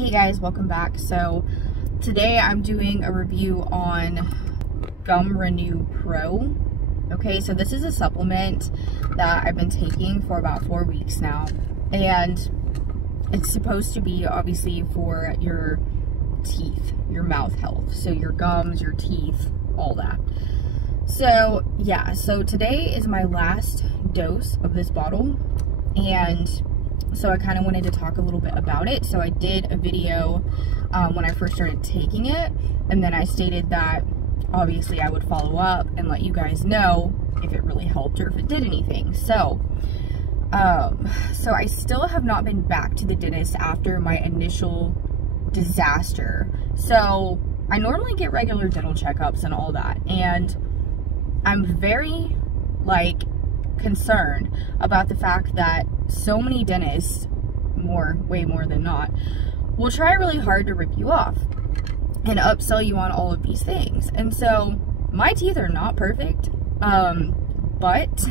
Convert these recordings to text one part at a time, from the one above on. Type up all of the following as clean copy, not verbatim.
Hey guys, welcome back. So today I'm doing a review on GumRenew Pro. Okay, so this is a supplement that I've been taking for about 4 weeks now, and it's supposed to be obviously for your teeth, your mouth health, so your gums, your teeth, all that. So yeah, so today is my last dose of this bottle, and so I kind of wanted to talk a little bit about it. So I did a video when I first started taking it, and then I stated that obviously I would follow up and let you guys know if it really helped or if it did anything. So so I still have not been back to the dentist after my initial disaster. So I normally get regular dental checkups and all that, and I'm very concerned about the fact that so many dentists, way more than not, will try really hard to rip you off and upsell you on all of these things. And so my teeth are not perfect, but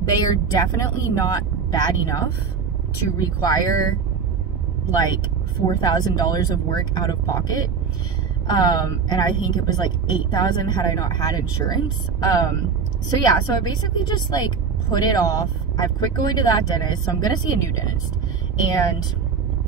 they are definitely not bad enough to require like $4,000 of work out of pocket. And I think it was like $8,000 had I not had insurance. So yeah, so I basically just put it off. I've quit going to that dentist, so I'm gonna see a new dentist, and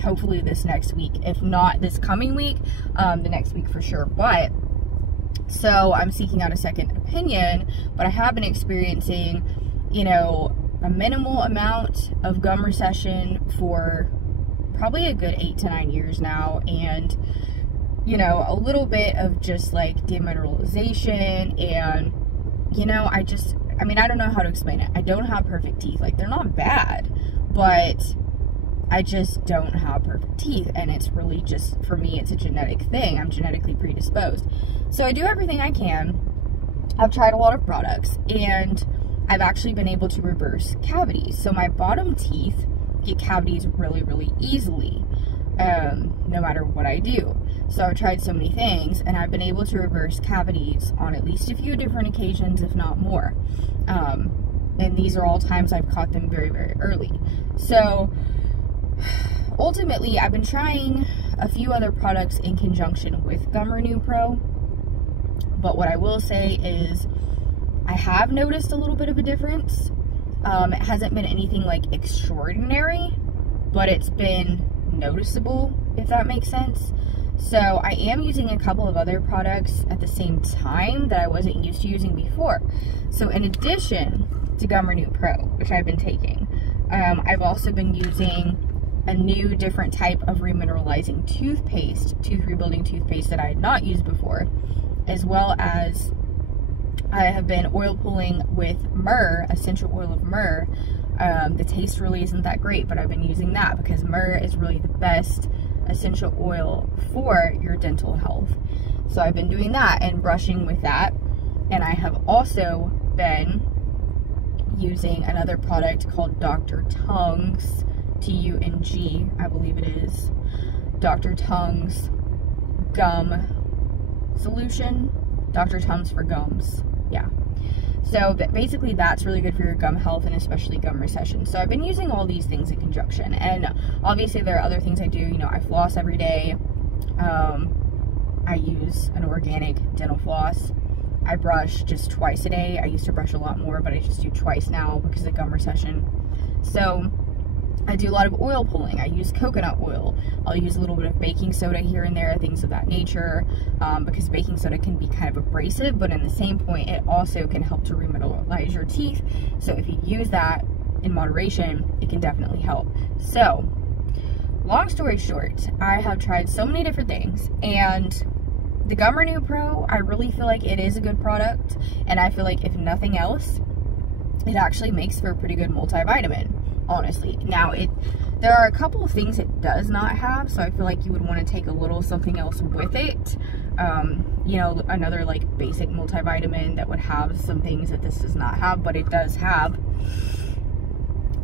hopefully this next week, if not this coming week, the next week for sure. But so I'm seeking out a second opinion, but I have been experiencing, you know, a minimal amount of gum recession for probably a good 8 to 9 years now, and you know, a little bit of just demineralization, and you know, I mean, I don't know how to explain it. I don't have perfect teeth. They're not bad, but I just don't have perfect teeth, and it's really just, for me, it's a genetic thing. I'm genetically predisposed. So I do everything I can. I've tried a lot of products, and I've actually been able to reverse cavities. So my bottom teeth get cavities really, really easily, no matter what I do. So I've tried so many things, and I've been able to reverse cavities on at least a few different occasions, if not more. And these are all times I've caught them very, very early. So ultimately, I've been trying a few other products in conjunction with GumRenew Pro. But what I will say is I have noticed a little bit of a difference. It hasn't been anything extraordinary, but it's been noticeable, if that makes sense. So I am using a couple of other products at the same time that I wasn't used to using before. So in addition to GumRenew Pro, which I've been taking, I've also been using a new different type of remineralizing toothpaste, tooth rebuilding toothpaste that I had not used before, as well as I have been oil pulling with myrrh, essential oil of myrrh. The taste really isn't that great, but I've been using that because myrrh is really the best essential oil for your dental health. So I've been doing that and brushing with that, and I have also been using another product called Dr. Tung's, T-U-N-G, I believe it is, Dr. Tung's gum solution, Dr. Tung's for gums, yeah. So basically that's really good for your gum health, and especially gum recession. So I've been using all these things in conjunction, and obviously there are other things I do. You know, I floss every day. I use an organic dental floss. I brush just twice a day. I used to brush a lot more, but I just do twice now because of gum recession. So I do a lot of oil pulling. I use coconut oil. I'll use a little bit of baking soda here and there, things of that nature, because baking soda can be kind of abrasive, but in the same point, it also can help to remineralize your teeth. So if you use that in moderation, it can definitely help. So, long story short, I have tried so many different things, and the GumRenew Pro, I really feel like it is a good product, and I feel like if nothing else, it actually makes for a pretty good multivitamin, honestly. Now, there are a couple of things it does not have, so I feel like you would want to take a little something else with it. You know, another basic multivitamin that would have some things that this does not have, but it does have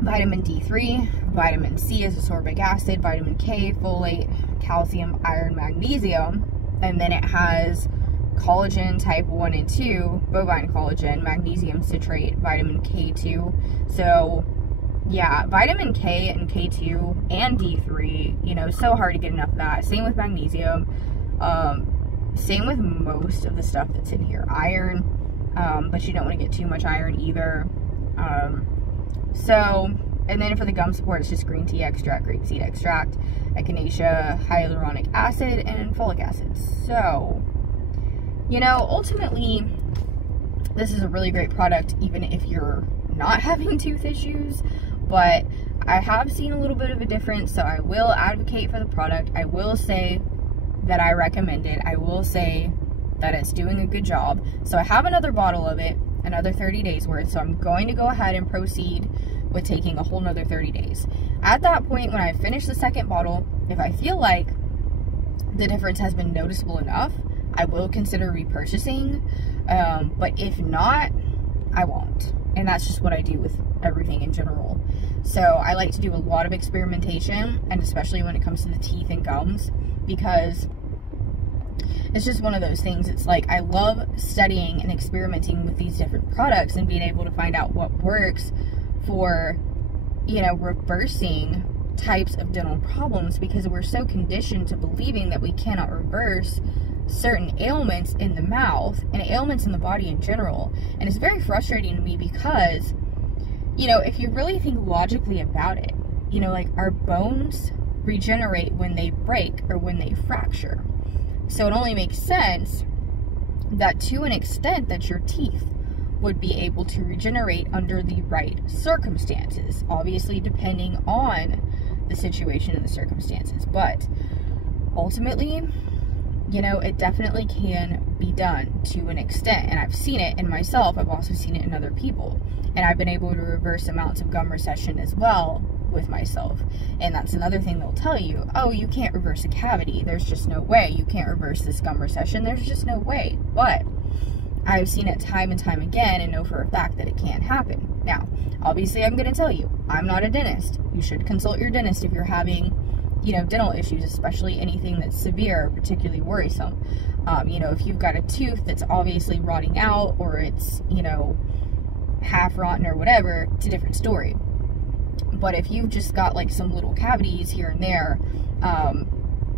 vitamin D3, vitamin C as ascorbic acid, vitamin K, folate, calcium, iron, magnesium, and then it has collagen type 1 and 2, bovine collagen, magnesium citrate, vitamin K2. So yeah, vitamin K and K2 and D3, you know, so hard to get enough of that. Same with magnesium. Same with most of the stuff that's in here. Iron, but you don't want to get too much iron either. And then for the gum support, it's just green tea extract, grapeseed extract, echinacea, hyaluronic acid, and folic acid. So, you know, ultimately, this is a really great product, even if you're not having tooth issues. But I have seen a little bit of a difference, so I will advocate for the product. I will say that I recommend it. I will say that it's doing a good job. So I have another bottle of it, another 30 days worth. So I'm going to go ahead and proceed with taking a whole nother 30 days. At that point, when I finish the second bottle, if I feel like the difference has been noticeable enough, I will consider repurchasing. But if not, I won't. And that's just what I do with everything in general. So I like to do a lot of experimentation, and especially when it comes to the teeth and gums, because it's just one of those things. It's like, I love studying and experimenting with these different products and being able to find out what works for, you know, reversing types of dental problems, because we're so conditioned to believing that we cannot reverse certain ailments in the mouth and ailments in the body in general. And it's very frustrating to me because, you know, if you really think logically about it, you know, like, our bones regenerate when they break or when they fracture. So it only makes sense that, to an extent, that your teeth would be able to regenerate under the right circumstances, obviously depending on the situation and the circumstances. But ultimately, you know, it definitely can be done to an extent, and I've seen it in myself. I've also seen it in other people, and I've been able to reverse amounts of gum recession as well with myself. And that's another thing they'll tell you: oh, you can't reverse a cavity, there's just no way. You can't reverse this gum recession, there's just no way. But I've seen it time and time again and know for a fact that it can happen. Now, obviously, I'm going to tell you, I'm not a dentist. You should consult your dentist if you're having, you know, dental issues, especially anything that's severe or particularly worrisome. You know, if you've got a tooth that's obviously rotting out, or it's, you know, half rotten or whatever, it's a different story. But if you've just got like some little cavities here and there,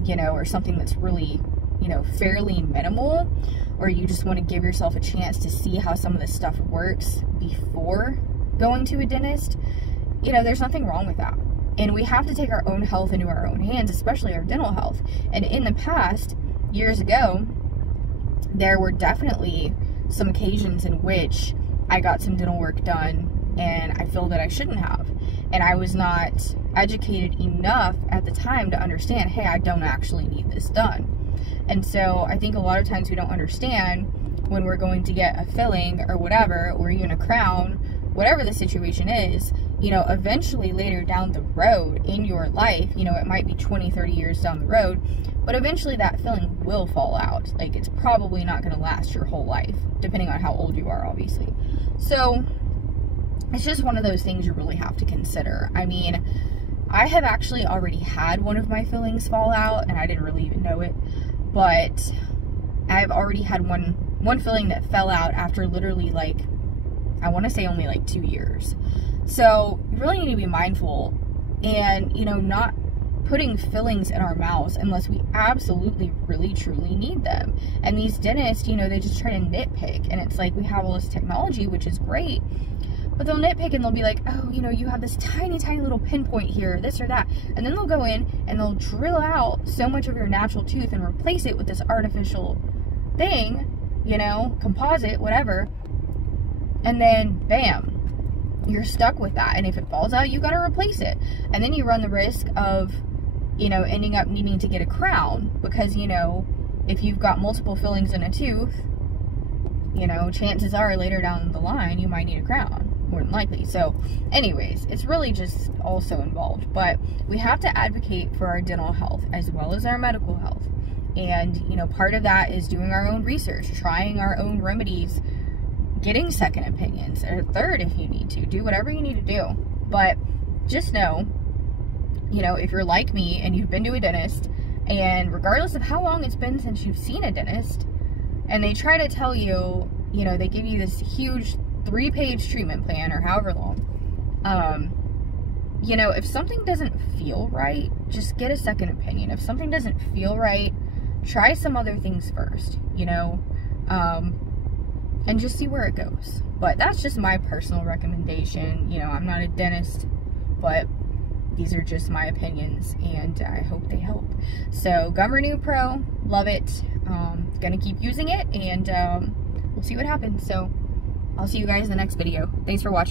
you know, or something that's really, you know, fairly minimal, or you just want to give yourself a chance to see how some of this stuff works before going to a dentist, you know, there's nothing wrong with that. And we have to take our own health into our own hands, especially our dental health. And in the past, years ago, there were definitely some occasions in which I got some dental work done and I feel that I shouldn't have. And I was not educated enough at the time to understand, hey, I don't actually need this done. And so I think a lot of times we don't understand when we're going to get a filling or whatever, or even a crown, whatever the situation is, you know, eventually later down the road in your life, you know, it might be 20, 30 years down the road, but eventually that filling will fall out. Like, it's probably not going to last your whole life, depending on how old you are, obviously. So it's just one of those things you really have to consider. I mean, I have actually already had one of my fillings fall out, and I didn't really even know it, but I've already had one filling that fell out after literally, like, I want to say only like 2 years. So you really need to be mindful and, you know, not putting fillings in our mouths unless we absolutely really truly need them. And these dentists, you know, they just try to nitpick, and it's like, we have all this technology, which is great, but they'll nitpick and they'll be like, oh, you know, you have this tiny, tiny little pinpoint here, this or that. And then they'll go in and they'll drill out so much of your natural tooth and replace it with this artificial thing, you know, composite, whatever. And then, bam, you're stuck with that. And if it falls out, you got to replace it. And then you run the risk of, you know, ending up needing to get a crown, because, you know, if you've got multiple fillings in a tooth, you know, chances are later down the line you might need a crown, more than likely. So anyways, it's really just also involved. But we have to advocate for our dental health as well as our medical health. And, you know, part of that is doing our own research, trying our own remedies, getting second opinions, or third if you need to. Do whatever you need to do. But just know, you know, if you're like me and you've been to a dentist, and regardless of how long it's been since you've seen a dentist, and they try to tell you, you know, they give you this huge 3-page treatment plan or however long, you know, if something doesn't feel right, just get a second opinion. If something doesn't feel right, try some other things first, you know, and just see where it goes. But that's just my personal recommendation. You know, I'm not a dentist, but these are just my opinions, and I hope they help. So GumRenew Pro, love it. Gonna keep using it, and we'll see what happens. So I'll see you guys in the next video. Thanks for watching.